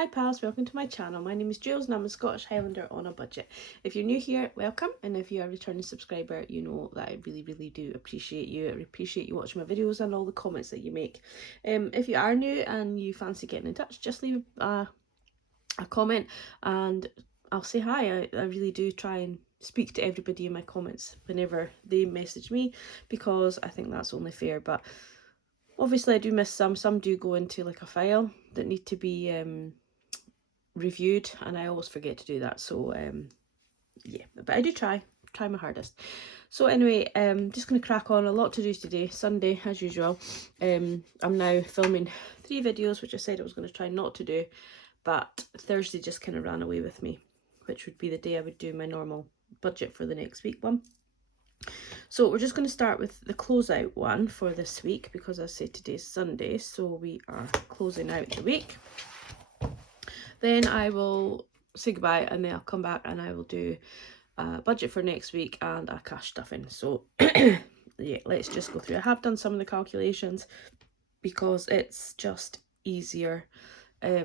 Hi pals, welcome to my channel. My name is Julz and I'm a Scottish Highlander on a budget. If you're new here, welcome, and if you are a returning subscriber, you know that I really do appreciate you. I appreciate you watching my videos and all the comments that you make. If you are new and you fancy getting in touch, just leave a comment and I'll say hi. I really do try and speak to everybody in my comments whenever they message me, because I think that's only fair. But obviously I do miss some do go into like a file that need to be reviewed, and I always forget to do that, so yeah, but I do try my hardest. So anyway, just gonna crack on. A lot to do today, Sunday as usual. I'm now filming 3 videos, which I said I was going to try not to do, but Thursday just kind of ran away with me, which would be the day I would do my normal budget for the next week one. So we're just going to start with the closeout one for this week, because I say today's Sunday, so we are closing out the week. Then I will say goodbye, and then I'll come back and I will do a budget for next week and a cash stuffing. So yeah, let's just go through. I have done some of the calculations because it's just easier. Yeah,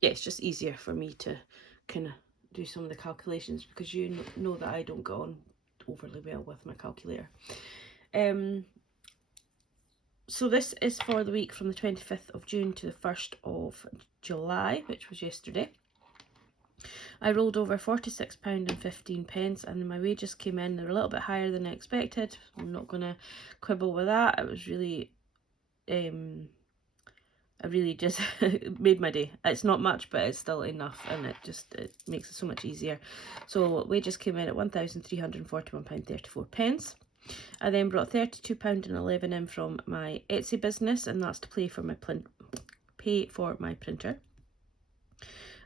it's just easier for me to kind of do some of the calculations, because you know that I don't go on overly well with my calculator. So this is for the week from the 25th of June to the 1st of July, which was yesterday. I rolled over £46.15 and my wages came in. They're a little bit higher than I expected. I'm not going to quibble with that. It was really, I really just made my day. It's not much, but it's still enough, and it makes it so much easier. So wages came in at £1,341.34. I then brought £32.11 in from my Etsy business, and that's to pay for my printer.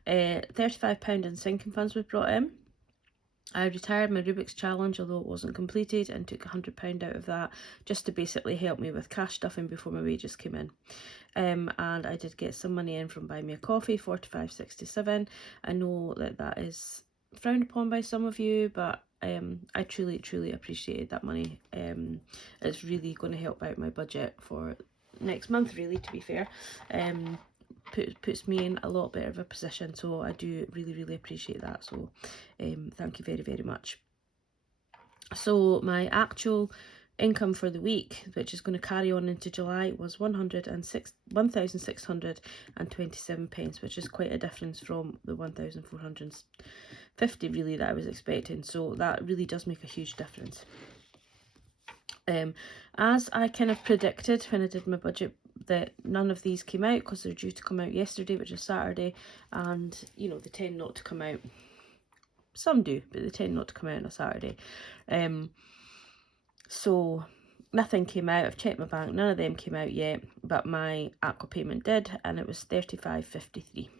£35 in sinking funds was brought in. I retired my Rubik's challenge, although it wasn't completed, and took £100 out of that just to basically help me with cash stuffing before my wages came in. And I did get some money in from Buy Me a Coffee, £45.67. I know that is frowned upon by some of you, but I truly appreciated that money. It's really going to help out my budget for next month, really, to be fair. Puts me in a lot better of a position, so I do really appreciate that. So thank you very much. So my actual income for the week, which is going to carry on into July, was £1,627, which is quite a difference from the 1,450 really that I was expecting. So that really does make a huge difference. As I kind of predicted when I did my budget, that none of these came out because they're due to come out yesterday, which is Saturday, and you know, they tend not to come out. Some do, but they tend not to come out on a Saturday. So nothing came out. I've checked my bank, none of them came out yet, but my Aqua payment did, and it was £35.53.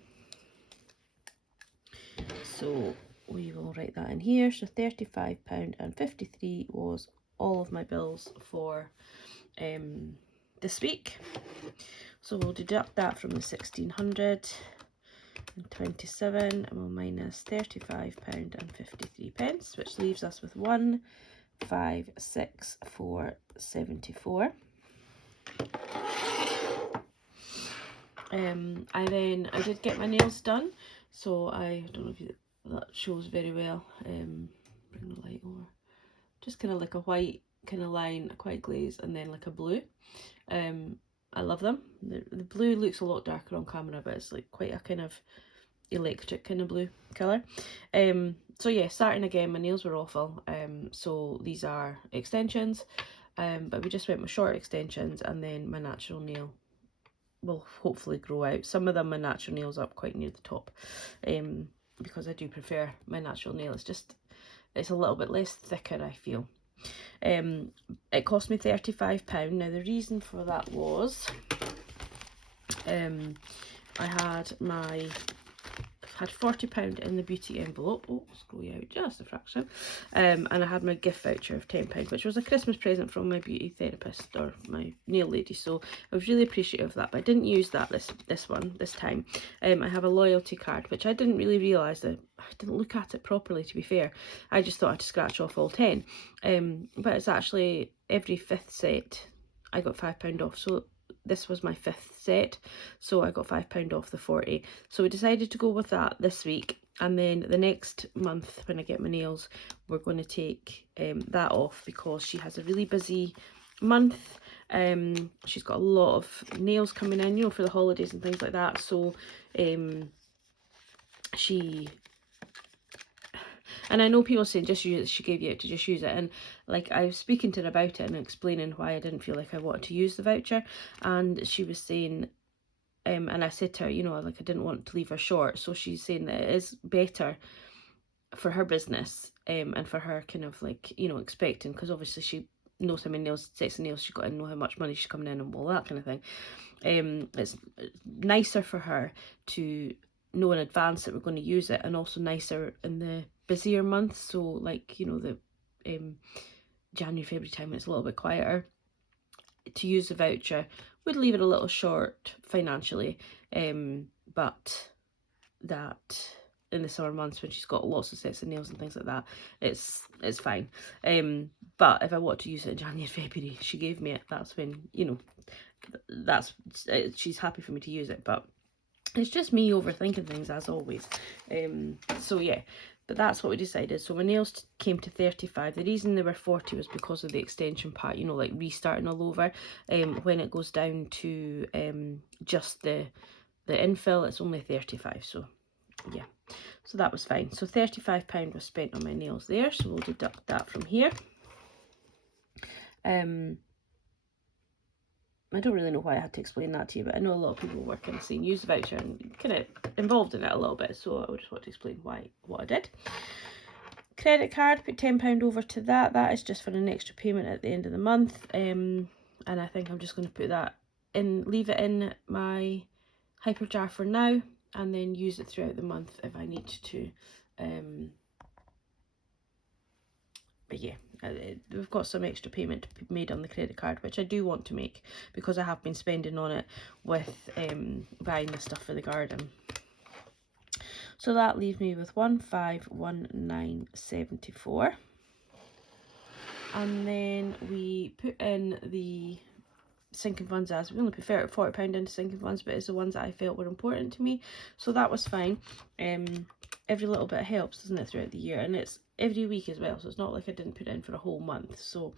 So we will write that in here. So £35.53 was all of my bills for this week. So we'll deduct that from the 1,627 and we'll minus £35.53, which leaves us with 1,564.74. I did get my nails done, so I don't know if that shows very well. Bring the light over. Just kind of like a white kind of line, a white glaze, and then like a blue. I love them. The blue looks a lot darker on camera, but it's like quite a kind of electric kind of blue colour. So yeah, starting again, my nails were awful. So these are extensions, but we just went with short extensions, and then my natural nail will hopefully grow out. Some of them, my natural nails up quite near the top, because I do prefer my natural nail. It's a little bit less thicker, I feel. It cost me £35. Now the reason for that was I had £40 in the beauty envelope. Oh, scroll you out just a fraction. And I had my gift voucher of £10, which was a Christmas present from my beauty therapist, or my nail lady. So I was really appreciative of that, but I didn't use that this time. I have a loyalty card, which I didn't really realise that I didn't look at it properly, to be fair. I just thought I'd scratch off all 10. But it's actually every 5th set I got £5 off. So this was my 5th set, so I got £5 off the 40. So we decided to go with that this week, and then the next month when I get my nails, we're going to take that off, because she has a really busy month. She's got a lot of nails coming in, you know, for the holidays and things like that. So and I know people saying just use it, she gave you it to just use it, and like I was speaking to her about it and explaining why I didn't feel like I wanted to use the voucher, and she was saying, and I said to her, you know, like I didn't want to leave her short, so she's saying that it is better for her business, and for her kind of like, you know, expecting, because obviously she knows how many sets of nails she's got and know how much money she's coming in and all that kind of thing. It's nicer for her to know in advance that we're going to use it, and also nicer in the busier months, so like, you know, the January, February time when it's a little bit quieter, to use the voucher would leave it a little short financially, but that in the summer months when she's got lots of sets of nails and things like that, it's fine. But if I want to use it in January, February, she gave me it, that's when, you know, that's she's happy for me to use it. But it's just me overthinking things, as always. So yeah, but that's what we decided. So my nails came to 35. The reason they were 40 was because of the extension part, you know, like restarting all over. When it goes down to just the infill, it's only 35. So yeah, so that was fine. So £35 was spent on my nails there, so we'll deduct that from here. I don't really know why I had to explain that to you, but I know a lot of people work in the scene use the voucher and kind of involved in it a little bit, so I just want to explain what I did. Credit card, put £10 over to that. That is just for an extra payment at the end of the month, and I think I'm just going to put that in, leave it in my hyper jar for now, and then use it throughout the month if I need to. But yeah, we've got some extra payment to be made on the credit card, which I do want to make, because I have been spending on it with buying the stuff for the garden. So that leaves me with 1519.74, and then we put in the sinking funds, as we only put £40 into sinking funds, but it's the ones that I felt were important to me, so that was fine. Every little bit helps, doesn't it, throughout the year, and it's every week as well, so it's not like I didn't put it in for a whole month. So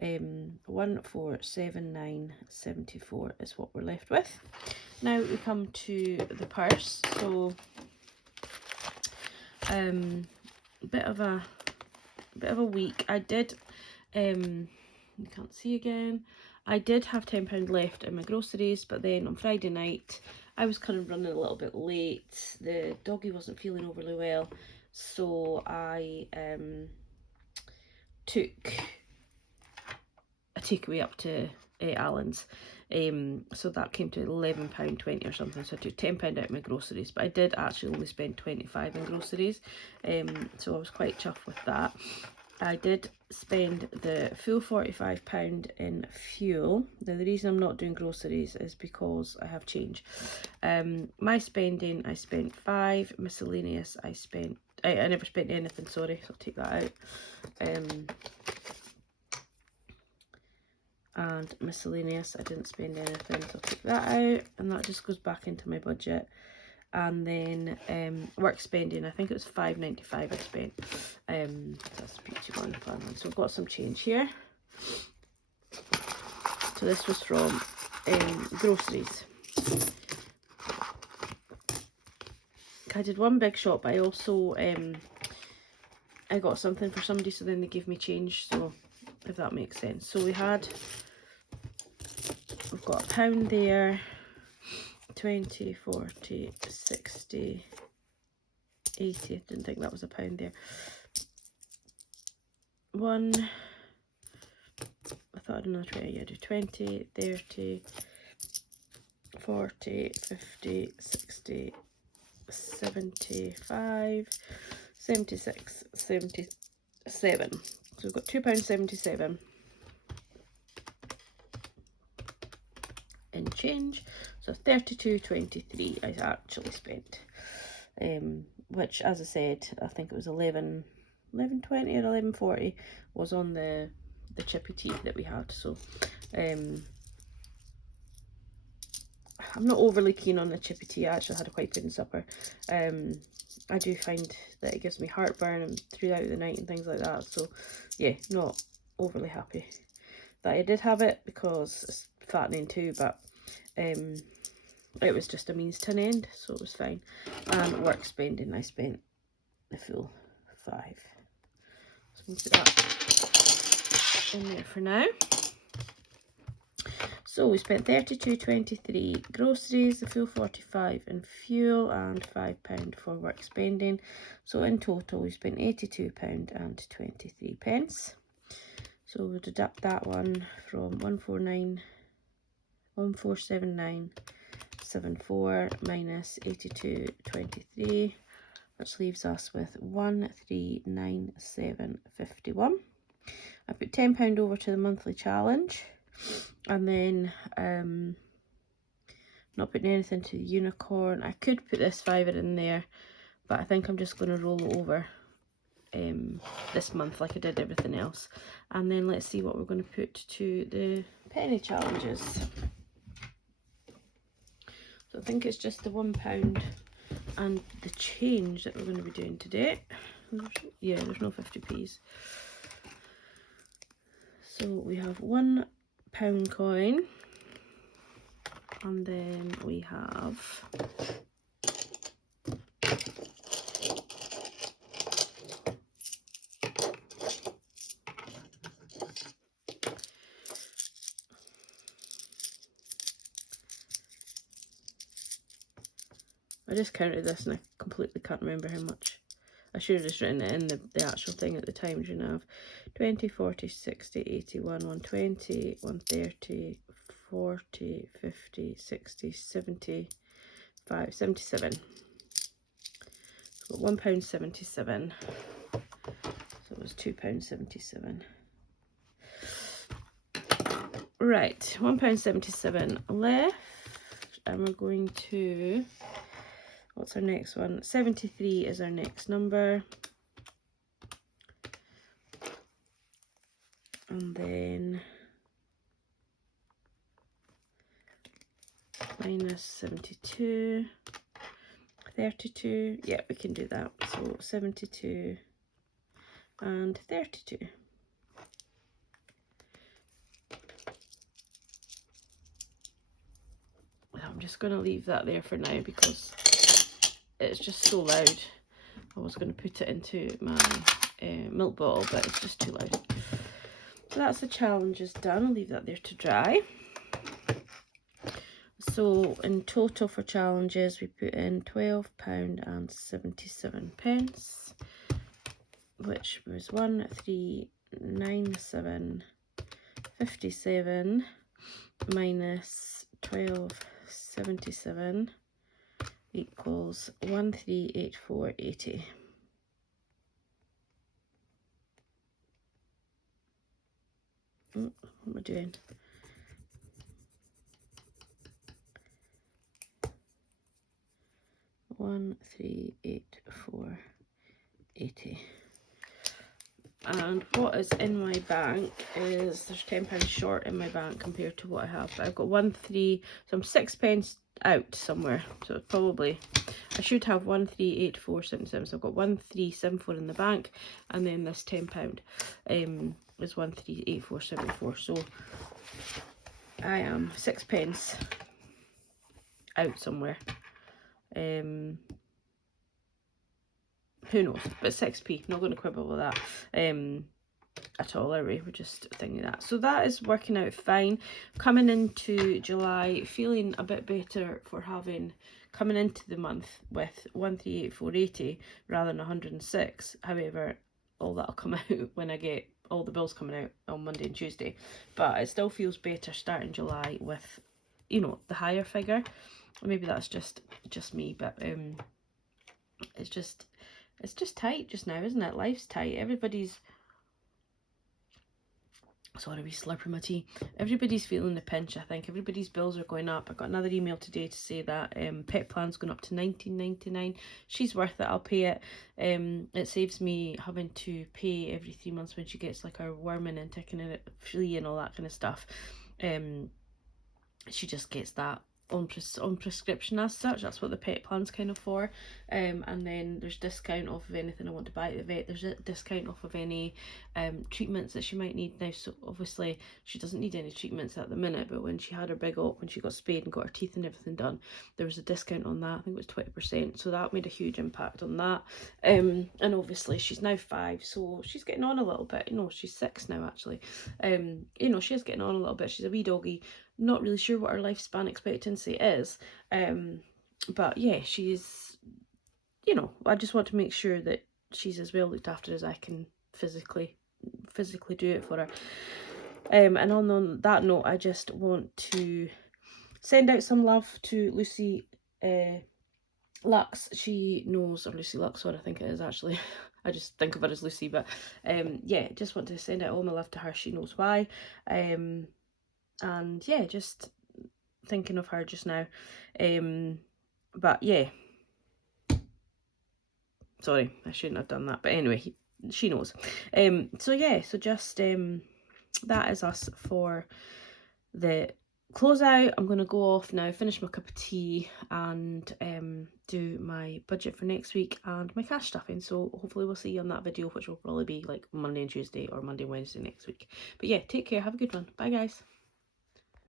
1479.74 is what we're left with. Now we come to the purse. So bit of a week. I did you can't see again, I did have £10 left in my groceries, but then on Friday night I was kind of running a little bit late. The doggie wasn't feeling overly well, so I took a takeaway up to Highlands. So that came to £11.20 or something, so I took £10 out of my groceries, but I did actually only spend 25 in groceries, so I was quite chuffed with that. I did spend the full £45 in fuel. Now the reason I'm not doing groceries is because I have change. My spending, I spent 5, miscellaneous I never spent anything, sorry, so I'll take that out. And miscellaneous, I didn't spend anything, so I'll take that out, and that just goes back into my budget. And then work spending, I think it was £5.95 I spent. That's beauty one family. So I've got some change here. So this was from groceries. I did one big shop, but I also I got something for somebody, so then they gave me change, so if that makes sense. So we've got £1 there, 20, 40, 60, 80, I didn't think that was £1 there. I thought I had another 20, yeah, do 20, 30, 40, 50, 60, 75, 76, 77. So we've got £2.77 in change. So 32.23 I actually spent, which, as I said, I think it was 11.20 or 11.40 was on the chippy tea that we had. So I'm not overly keen on the chippy tea. I actually had a quite pudding supper. I do find that it gives me heartburn and throughout the night and things like that. So yeah, not overly happy that I did have it, because it's fattening too, but it was just a means to an end, so it was fine. And work spending, I spent the full 5. So we'll put that in there for now. So we spent £32.23 groceries, the full 45 in fuel, and £5 for work spending. So in total we spent £82.23. So we'll deduct that one from 1479.74 minus 82.23, which leaves us with 1397.51. I put £10 over to the monthly challenge, and then not putting anything to the unicorn. I could put this £5 in there, but I think I'm just going to roll it over this month like I did everything else. And then let's see what we're going to put to the penny challenges. So I think it's just the £1 and the change that we're going to be doing today. Yeah, there's no 50p's. So we have £1 coin, and then we have I just counted this and I completely can't remember how much. I should have just written it in the actual thing at the time. You know, 20, 40, 60, 81, 120, 130, 40, 50, 60, 75, 77. So £1.77. So it was £2.77. Right, £1.77 left, and we're going to, what's our next one? 73 is our next number. And then minus 72, 32. Yeah, we can do that. So 72 and 32. I'm just going to leave that there for now because it's just so loud. I was going to put it into my milk bottle, but it's just too loud. So that's the challenges done. I'll leave that there to dry. So in total for challenges, we put in £12.77, which was 1397.57 minus 12.77 equals 1384.80. What am I doing? £1384.80. And what is in my bank is there's £10 short in my bank compared to what I have. But I've got so I'm 6p out somewhere. So it's probably, I should have 1384.77. So I've got 1374 in the bank, and then this £10 is 1384.74. So I am 6p out somewhere. Who knows, but 6p, not going to quibble with that at all. Anyway, we're just thinking that. So that is working out fine. Coming into July, feeling a bit better for coming into the month with 1384.80 rather than 106. However, all that'll come out when I get all the bills coming out on Monday and Tuesday. But it still feels better starting July with, you know, the higher figure. Maybe that's just me, but it's just tight just now, isn't it? Life's tight. Everybody's, sorry, we slurping my tea. Everybody's feeling the pinch, I think. Everybody's bills are going up. I got another email today to say that pet plan's going up to $19.99. She's worth it, I'll pay it. It saves me having to pay every 3 months when she gets like her worming and taking it flea and all that kind of stuff. She just gets that on prescription as such. That's what the pet plan's kind of for. And then there's discount off of anything I want to buy at the vet. There's a discount off of any treatments that she might need now. So obviously she doesn't need any treatments at the minute, but when she had her big op, when she got spayed and got her teeth and everything done, there was a discount on that. I think it was 20%. So that made a huge impact on that. And obviously she's now 5, so she's getting on a little bit. You know, she's 6 now actually. You know, she is getting on a little bit. She's a wee doggy. Not really sure what her lifespan expectancy is, but yeah, she's, you know, I just want to make sure that she's as well looked after as I can physically do it for her. And on that note, I just want to send out some love to Lucy Lux. She knows, or Lucy Luxor, I think it is actually. I just think of her as Lucy, but yeah, just want to send out all my love to her. She knows why. And yeah, just thinking of her just now. But yeah, sorry, I shouldn't have done that, but anyway, she knows. So yeah, so just that is us for the closeout. I'm gonna go off now, finish my cup of tea, and do my budget for next week and my cash stuffing. So hopefully we'll see you on that video, which will probably be like Monday and Tuesday, or Monday and Wednesday next week. But yeah, take care, have a good one, bye guys.